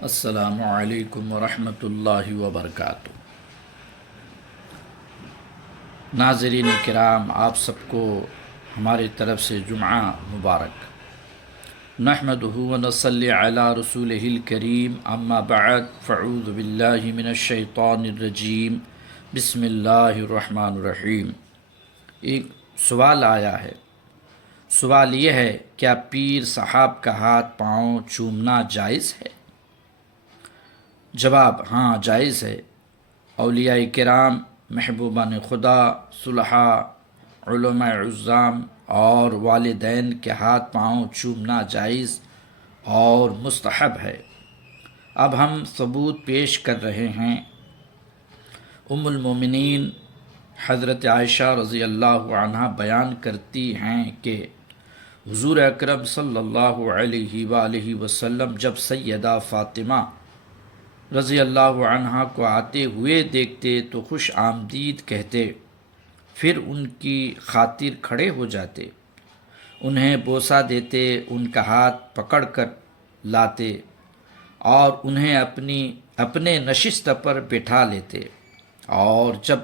السلام علیکم ورحمۃ اللہ وبرکاتہ۔ ناظرین کرام، آپ سب کو ہماری طرف سے جمعہ مبارک۔ نحمدہ ونصلی علی رسولہ الکریم، اما بعد فاعوذ باللہ من الشیطان الرجیم، بسم اللہ الرحمن الرحیم۔ ایک سوال آیا ہے۔ سوال یہ ہے، کیا پیر صاحب کا ہاتھ پاؤں چومنا جائز ہے؟ جواب: ہاں، جائز ہے۔ اولیاء کرام، محبوبان خدا، صلحاء، علماء عظام اور والدین کے ہاتھ پاؤں چومنا جائز اور مستحب ہے۔ اب ہم ثبوت پیش کر رہے ہیں۔ ام المومنین حضرت عائشہ رضی اللہ عنہا بیان کرتی ہیں کہ حضور اکرم صلی اللہ علیہ وآلہ وسلم جب سیدہ فاطمہ رضی اللہ عنہا کو آتے ہوئے دیکھتے تو خوش آمدید کہتے، پھر ان کی خاطر کھڑے ہو جاتے، انہیں بوسہ دیتے، ان کا ہاتھ پکڑ کر لاتے اور انہیں اپنے نشست پر بٹھا لیتے، اور جب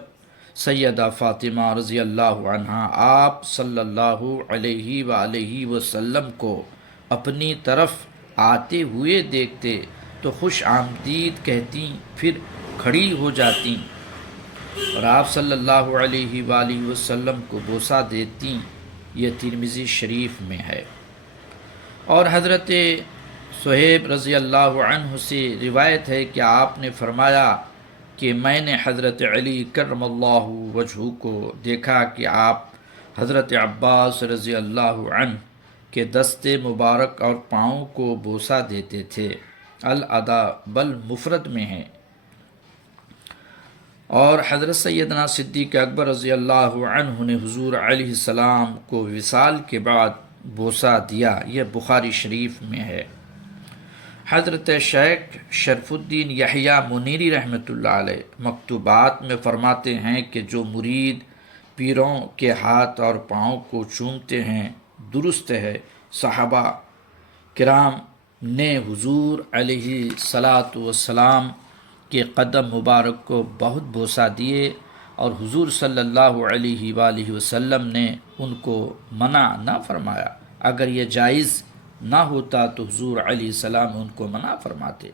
سیدہ فاطمہ رضی اللہ عنہا آپ صلی اللہ علیہ وآلہ وسلم کو اپنی طرف آتے ہوئے دیکھتے تو خوش آمدید کہتی، پھر کھڑی ہو جاتی اور آپ صلی اللہ علیہ وآلہ وسلم کو بوسہ دیتی۔ یہ ترمذی شریف میں ہے۔ اور حضرت صہیب رضی اللہ عنہ سے روایت ہے کہ آپ نے فرمایا کہ میں نے حضرت علی کرم اللہ وجہہ کو دیکھا کہ آپ حضرت عباس رضی اللہ عنہ کے دستے مبارک اور پاؤں کو بوسہ دیتے تھے۔ الادب المفرد میں ہے۔ اور حضرت سیدنا صدیق اکبر رضی اللہ عنہ نے حضور علیہ السلام کو وصال کے بعد بوسہ دیا، یہ بخاری شریف میں ہے۔ حضرت شیخ شرف الدین یحییٰ منیری رحمۃ اللہ علیہ مکتوبات میں فرماتے ہیں کہ جو مرید پیروں کے ہاتھ اور پاؤں کو چومتے ہیں، درست ہے، صحابہ کرام نے حضور علیہ الصلاۃ والسلام کے قدم مبارک کو بہت بوسہ دیے، اور حضور صلی اللہ علیہ وآلہ وسلم نے ان کو منع نہ فرمایا۔ اگر یہ جائز نہ ہوتا تو حضور علیہ السلام ان کو منع فرماتے۔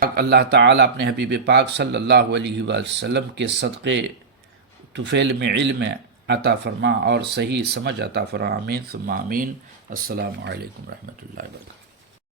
اللہ تعالیٰ اپنے حبیب پاک صلی اللہ علیہ وآلہ وسلم کے صدقے طفیل میں علم عطا فرما اور صحیح سمجھ عطا فرما، آمین ثم آمین۔ السلام علیکم ورحمۃ اللہ وبرکاتہ۔